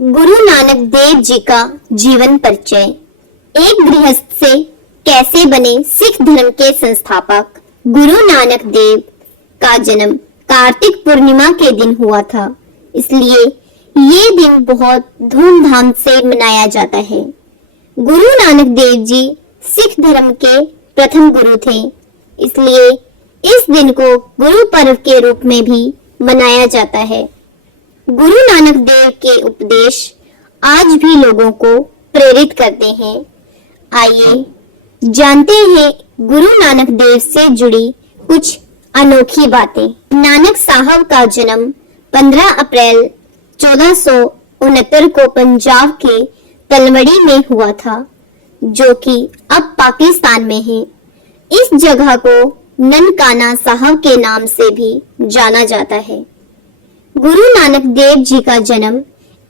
गुरु नानक देव जी का जीवन परिचय। एक गृहस्थ से कैसे बने सिख धर्म के संस्थापक। गुरु नानक देव का जन्म कार्तिक पूर्णिमा के दिन हुआ था, इसलिए ये दिन बहुत धूमधाम से मनाया जाता है। गुरु नानक देव जी सिख धर्म के प्रथम गुरु थे, इसलिए इस दिन को गुरु पर्व के रूप में भी मनाया जाता है। गुरु नानक देव के उपदेश आज भी लोगों को प्रेरित करते हैं। आइए जानते हैं गुरु नानक देव से जुड़ी कुछ अनोखी बातें। नानक साहब का जन्म 15 अप्रैल 1469 को पंजाब के तलवड़ी में हुआ था, जो कि अब पाकिस्तान में है। इस जगह को ननकाना साहब के नाम से भी जाना जाता है। गुरु नानक देव जी का जन्म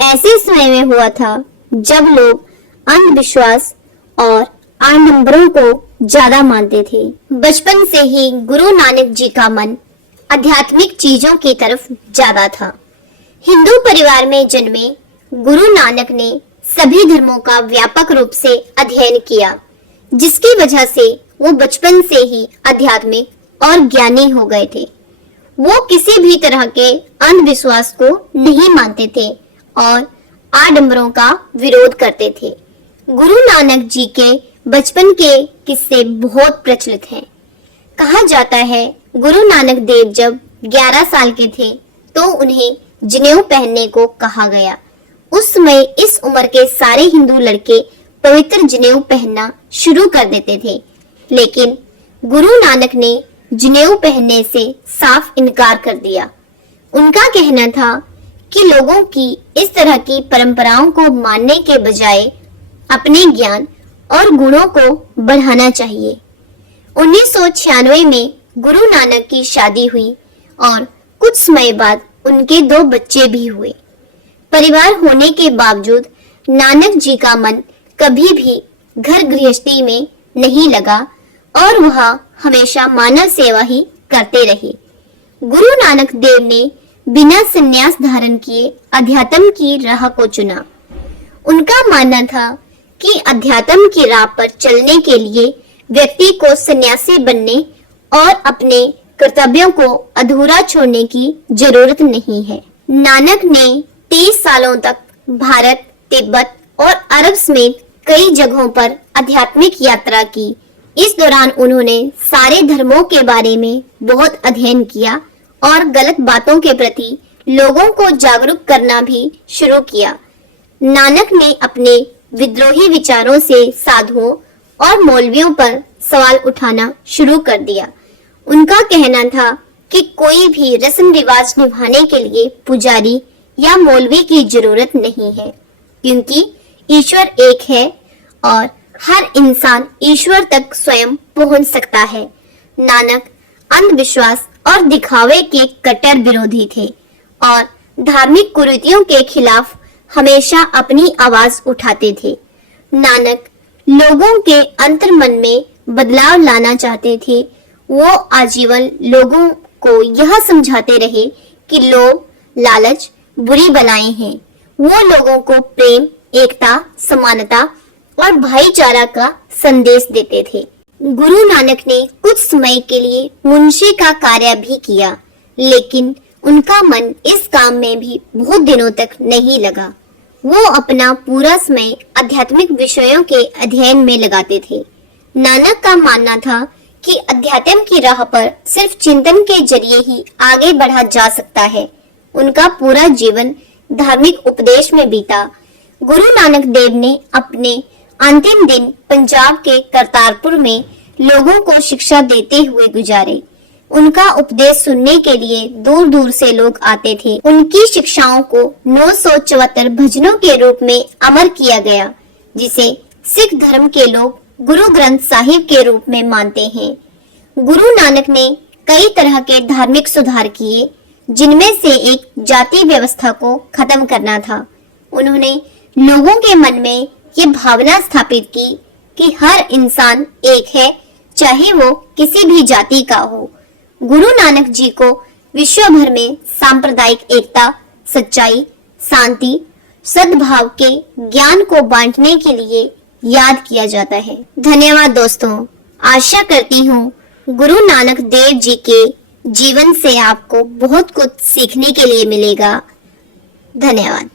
ऐसे समय में हुआ था जब लोग अंधविश्वास और आडंबरों को ज्यादा मानते थे। बचपन से ही गुरु नानक जी का मन आध्यात्मिक चीजों की तरफ ज्यादा था। हिंदू परिवार में जन्मे गुरु नानक ने सभी धर्मों का व्यापक रूप से अध्ययन किया, जिसकी वजह से वो बचपन से ही आध्यात्मिक और ज्ञानी हो गए थे। वो किसी भी तरह के अंधविश्वास को नहीं मानते थे और आडंबरों का विरोध करते थे। गुरु नानक जी के बचपन के किस्से बहुत प्रचलित हैं। कहा जाता है गुरु नानक देव जब 11 साल के थे तो उन्हें जनेऊ पहनने को कहा गया। उस समय इस उम्र के सारे हिंदू लड़के पवित्र जनेऊ पहनना शुरू कर देते थे, लेकिन गुरु नानक ने जनेऊ पहनने से साफ इनकार कर दिया। उनका कहना था कि लोगों की इस तरह की परंपराओं को मानने के बजाय अपने ज्ञान और गुणों को बढ़ाना चाहिए। 1996 में गुरु नानक की शादी हुई और कुछ समय बाद उनके 2 बच्चे भी हुए। परिवार होने के बावजूद नानक जी का मन कभी भी घर गृहस्थी में नहीं लगा और वह हमेशा मानव सेवा ही करते रहे। गुरु नानक देव ने बिना संन्यास धारण किए अध्यात्म की राह को चुना। उनका मानना था कि अध्यात्म की राह पर चलने के लिए व्यक्ति को सन्यासी बनने और अपने कर्तव्यों को अधूरा छोड़ने की जरूरत नहीं है। नानक ने 30 सालों तक भारत, तिब्बत और अरब समेत कई जगहों पर आध्यात्मिक यात्रा की। इस दौरान उन्होंने सारे धर्मों के बारे में बहुत अध्ययन किया और गलत बातों के प्रति लोगों को जागरूक करना भी शुरू किया। नानक ने अपने विद्रोही विचारों से साधुओं और मौलवियों पर सवाल उठाना शुरू कर दिया। उनका कहना था कि कोई भी रस्म रिवाज निभाने के लिए पुजारी या मौलवी की जरूरत नहीं है, क्योंकि ईश्वर एक है और हर इंसान ईश्वर तक स्वयं पहुंच सकता है। नानक अंधविश्वास और दिखावे के कट्टर विरोधी थे और धार्मिक कुरीतियों के खिलाफ हमेशा अपनी आवाज उठाते थे। नानक लोगों के अंतर्मन में बदलाव लाना चाहते थे। वो आजीवन लोगों को यह समझाते रहे कि लोभ, लालच बुरी बलाएं हैं। वो लोगों को प्रेम, एकता, समानता और भाईचारा का संदेश देते थे। गुरु नानक ने कुछ समय के लिए मुंशी का कार्य भी किया, लेकिन उनका मन इस काम में भी बहुत दिनों तक नहीं लगा। वो अपना पूरा समय आध्यात्मिक विषयों के अध्ययन में लगाते थे। नानक का मानना था कि अध्यात्म की राह पर सिर्फ चिंतन के जरिए ही आगे बढ़ा जा सकता है। उनका पूरा जीवन धार्मिक उपदेश में बीता। गुरु नानक देव ने अपने अंतिम दिन पंजाब के करतारपुर में लोगों को शिक्षा देते हुए गुजारे। उनका उपदेश सुनने के लिए दूर दूर से लोग आते थे। उनकी शिक्षाओं को 974 भजनों के रूप में अमर किया गया, जिसे सिख धर्म के लोग गुरु ग्रंथ साहिब के रूप में मानते हैं। गुरु नानक ने कई तरह के धार्मिक सुधार किए, जिनमें से एक जाति व्यवस्था को खत्म करना था। उन्होंने लोगों के मन में ये भावना स्थापित की कि हर इंसान एक है, चाहे वो किसी भी जाति का हो। गुरु नानक जी को विश्व भर में सांप्रदायिक एकता, सच्चाई, शांति, सद्भाव के ज्ञान को बांटने के लिए याद किया जाता है। धन्यवाद दोस्तों। आशा करती हूँ गुरु नानक देव जी के जीवन से आपको बहुत कुछ सीखने के लिए मिलेगा। धन्यवाद।